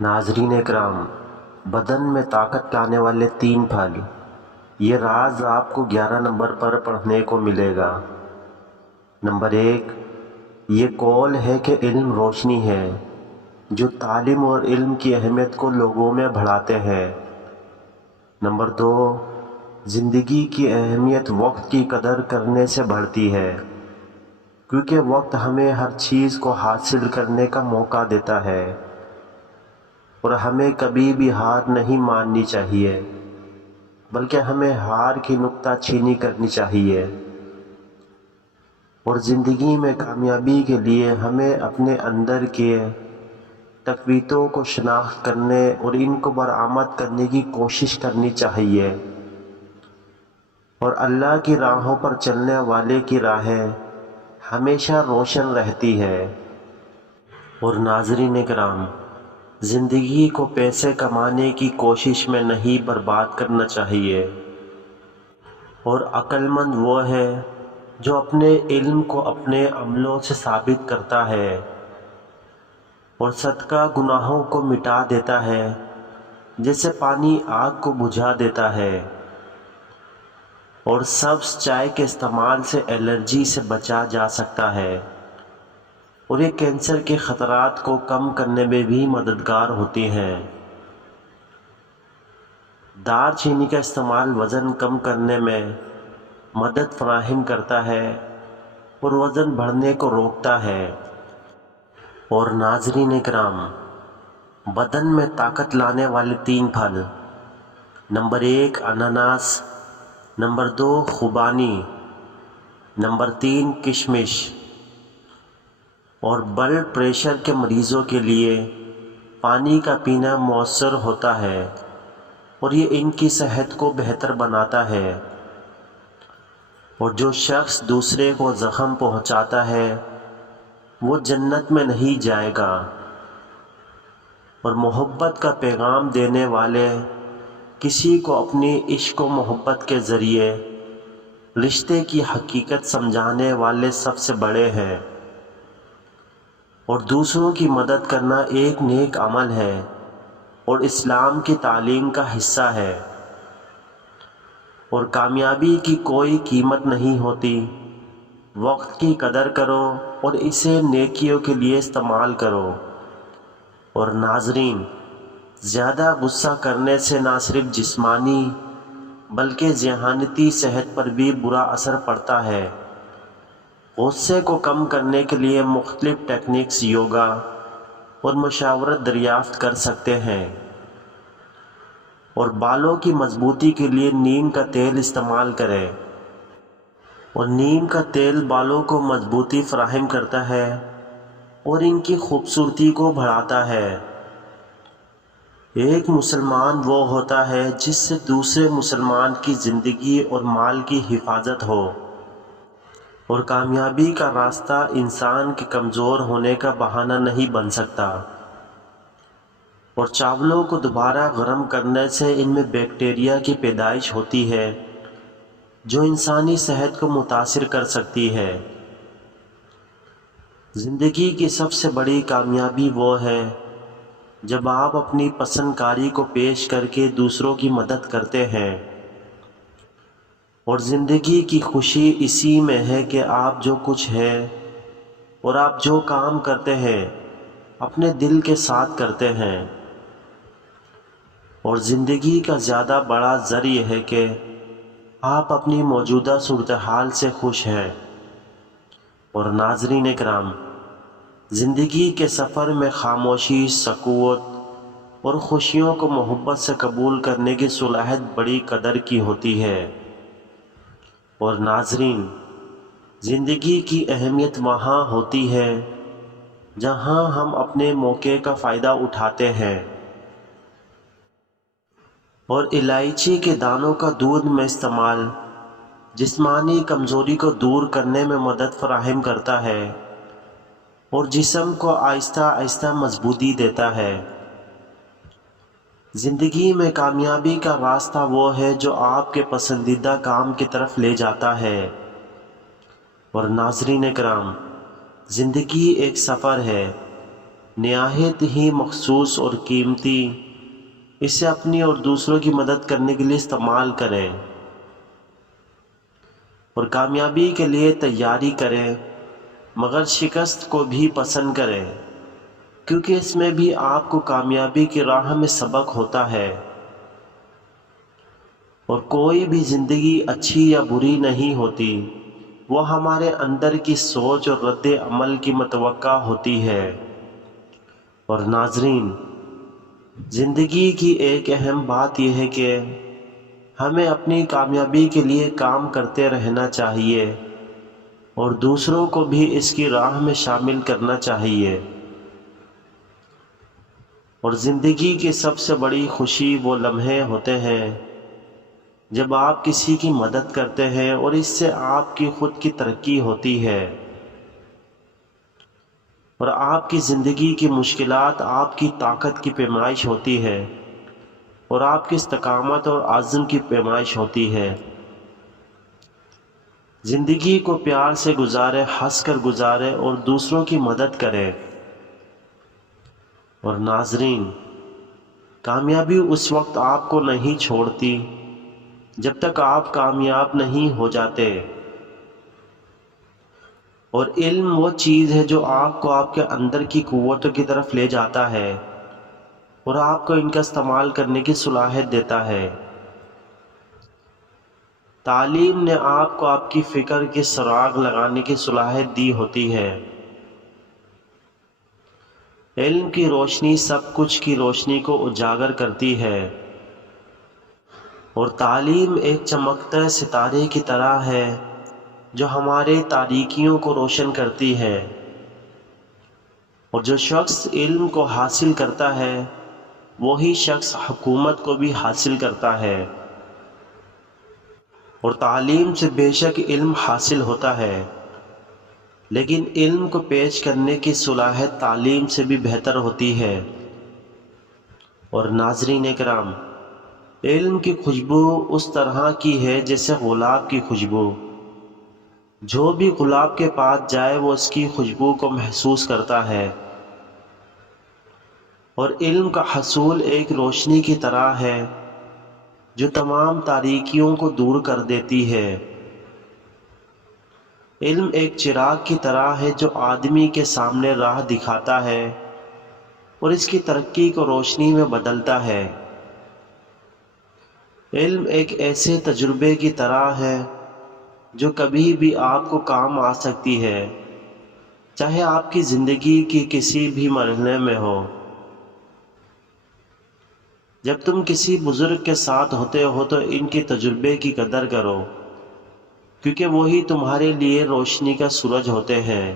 ناظرین اکرام، بدن میں طاقت لانے والے 3 پھل، یہ راز آپ کو 11 نمبر پر پڑھنے کو ملے گا۔ نمبر 1، یہ قول ہے کہ علم روشنی ہے جو تعلیم اور علم کی اہمیت کو لوگوں میں بڑھاتے ہیں۔ نمبر 2، زندگی کی اہمیت وقت کی قدر کرنے سے بڑھتی ہے، کیونکہ وقت ہمیں ہر چیز کو حاصل کرنے کا موقع دیتا ہے اور ہمیں کبھی بھی ہار نہیں ماننی چاہیے، بلکہ ہمیں ہار کی نکتہ چینی کرنی چاہیے۔ اور زندگی میں کامیابی کے لیے ہمیں اپنے اندر کے تقویتوں کو شناخت کرنے اور ان کو برآمد کرنے کی کوشش کرنی چاہیے، اور اللہ کی راہوں پر چلنے والے کی راہیں ہمیشہ روشن رہتی ہے۔ اور ناظرین کرام، زندگی کو پیسے کمانے کی کوشش میں نہیں برباد کرنا چاہیے، اور عقل مند وہ ہے جو اپنے علم کو اپنے عملوں سے ثابت کرتا ہے، اور صدقہ گناہوں کو مٹا دیتا ہے جیسے پانی آگ کو بجھا دیتا ہے، اور سبز چائے کے استعمال سے الرجی سے بچا جا سکتا ہے، اور یہ کینسر کے خطرات کو کم کرنے میں بھی مددگار ہوتی ہیں۔ دار چینی کا استعمال وزن کم کرنے میں مدد فراہم کرتا ہے اور وزن بڑھنے کو روکتا ہے۔ اور ناظرین اکرام، بدن میں طاقت لانے والے 3 پھل، نمبر 1 اناناس، نمبر 2 خوبانی، نمبر 3 کشمش۔ اور بلڈ پریشر کے مریضوں کے لیے پانی کا پینا مؤثر ہوتا ہے، اور یہ ان کی صحت کو بہتر بناتا ہے۔ اور جو شخص دوسرے کو زخم پہنچاتا ہے وہ جنت میں نہیں جائے گا، اور محبت کا پیغام دینے والے کسی کو اپنی عشق و محبت کے ذریعے رشتے کی حقیقت سمجھانے والے سب سے بڑے ہیں۔ اور دوسروں کی مدد کرنا ایک نیک عمل ہے اور اسلام کی تعلیم کا حصہ ہے، اور کامیابی کی کوئی قیمت نہیں ہوتی۔ وقت کی قدر کرو اور اسے نیکیوں کے لیے استعمال کرو۔ اور ناظرین، زیادہ غصہ کرنے سے نہ صرف جسمانی بلکہ ذہانتی صحت پر بھی برا اثر پڑتا ہے۔ غصے کو کم کرنے کے لیے مختلف ٹیکنکس یوگا اور مشاورت دریافت کر سکتے ہیں، اور بالوں کی مضبوطی کے لیے نیم کا تیل استعمال کریں، اور نیم کا تیل بالوں کو مضبوطی فراہم کرتا ہے اور ان کی خوبصورتی کو بڑھاتا ہے۔ ایک مسلمان وہ ہوتا ہے جس سے دوسرے مسلمان کی زندگی اور مال کی حفاظت ہو، اور کامیابی کا راستہ انسان کے کمزور ہونے کا بہانہ نہیں بن سکتا۔ اور چاولوں کو دوبارہ گرم کرنے سے ان میں بیکٹیریا کی پیدائش ہوتی ہے جو انسانی صحت کو متاثر کر سکتی ہے۔ زندگی کی سب سے بڑی کامیابی وہ ہے جب آپ اپنی پسند کاری کو پیش کر کے دوسروں کی مدد کرتے ہیں، اور زندگی کی خوشی اسی میں ہے کہ آپ جو کچھ ہے اور آپ جو کام کرتے ہیں اپنے دل کے ساتھ کرتے ہیں۔ اور زندگی کا زیادہ بڑا زر یہ ہے کہ آپ اپنی موجودہ صورتحال سے خوش ہیں۔ اور ناظرین اکرام، زندگی کے سفر میں خاموشی، سکوت اور خوشیوں کو محبت سے قبول کرنے کی صلاحیت بڑی قدر کی ہوتی ہے۔ اور ناظرین، زندگی کی اہمیت وہاں ہوتی ہے جہاں ہم اپنے موقع کا فائدہ اٹھاتے ہیں۔ اور الائچی کے دانوں کا دودھ میں استعمال جسمانی کمزوری کو دور کرنے میں مدد فراہم کرتا ہے اور جسم کو آہستہ آہستہ مضبوطی دیتا ہے۔ زندگی میں کامیابی کا راستہ وہ ہے جو آپ کے پسندیدہ کام کی طرف لے جاتا ہے۔ اور ناظرین کرام، زندگی ایک سفر ہے نہایت ہی مخصوص اور قیمتی، اسے اپنی اور دوسروں کی مدد کرنے کے لیے استعمال کریں اور کامیابی کے لیے تیاری کریں، مگر شکست کو بھی پسند کریں، کیونکہ اس میں بھی آپ کو کامیابی کی راہ میں سبق ہوتا ہے۔ اور کوئی بھی زندگی اچھی یا بری نہیں ہوتی، وہ ہمارے اندر کی سوچ اور رد عمل کی متوقع ہوتی ہے۔ اور ناظرین، زندگی کی ایک اہم بات یہ ہے کہ ہمیں اپنی کامیابی کے لیے کام کرتے رہنا چاہیے اور دوسروں کو بھی اس کی راہ میں شامل کرنا چاہیے۔ اور زندگی کی سب سے بڑی خوشی وہ لمحے ہوتے ہیں جب آپ کسی کی مدد کرتے ہیں اور اس سے آپ کی خود کی ترقی ہوتی ہے، اور آپ کی زندگی کی مشکلات آپ کی طاقت کی پیمائش ہوتی ہے، اور آپ کی استقامت اور عزم کی پیمائش ہوتی ہے۔ زندگی کو پیار سے گزارے، ہنس کر گزارے اور دوسروں کی مدد کرے۔ اور ناظرین، کامیابی اس وقت آپ کو نہیں چھوڑتی جب تک آپ کامیاب نہیں ہو جاتے۔ اور علم وہ چیز ہے جو آپ کو آپ کے اندر کی قوتوں کی طرف لے جاتا ہے اور آپ کو ان کا استعمال کرنے کی صلاحیت دیتا ہے۔ تعلیم نے آپ کو آپ کی فکر کے سراغ لگانے کی صلاحیت دی ہوتی ہے۔ علم کی روشنی سب کچھ کی روشنی کو اجاگر کرتی ہے، اور تعلیم ایک چمکتے ستارے کی طرح ہے جو ہمارے تاریکیوں کو روشن کرتی ہے۔ اور جو شخص علم کو حاصل کرتا ہے وہی شخص حکومت کو بھی حاصل کرتا ہے۔ اور تعلیم سے بے شک علم حاصل ہوتا ہے، لیکن علم کو پیش کرنے کی صلاحیت تعلیم سے بھی بہتر ہوتی ہے۔ اور ناظرین کرام، علم کی خوشبو اس طرح کی ہے جیسے گلاب کی خوشبو۔ جو بھی گلاب کے پاس جائے وہ اس کی خوشبو کو محسوس کرتا ہے۔ اور علم کا حصول ایک روشنی کی طرح ہے جو تمام تاریکیوں کو دور کر دیتی ہے۔ علم ایک چراغ کی طرح ہے جو آدمی کے سامنے راہ دکھاتا ہے اور اس کی ترقی کو روشنی میں بدلتا ہے۔ علم ایک ایسے تجربے کی طرح ہے جو کبھی بھی آپ کو کام آ سکتی ہے، چاہے آپ کی زندگی کی کسی بھی مرحلے میں ہو۔ جب تم کسی بزرگ کے ساتھ ہوتے ہو تو ان کے تجربے کی قدر کرو، کیونکہ وہی تمہارے لیے روشنی کا سورج ہوتے ہیں۔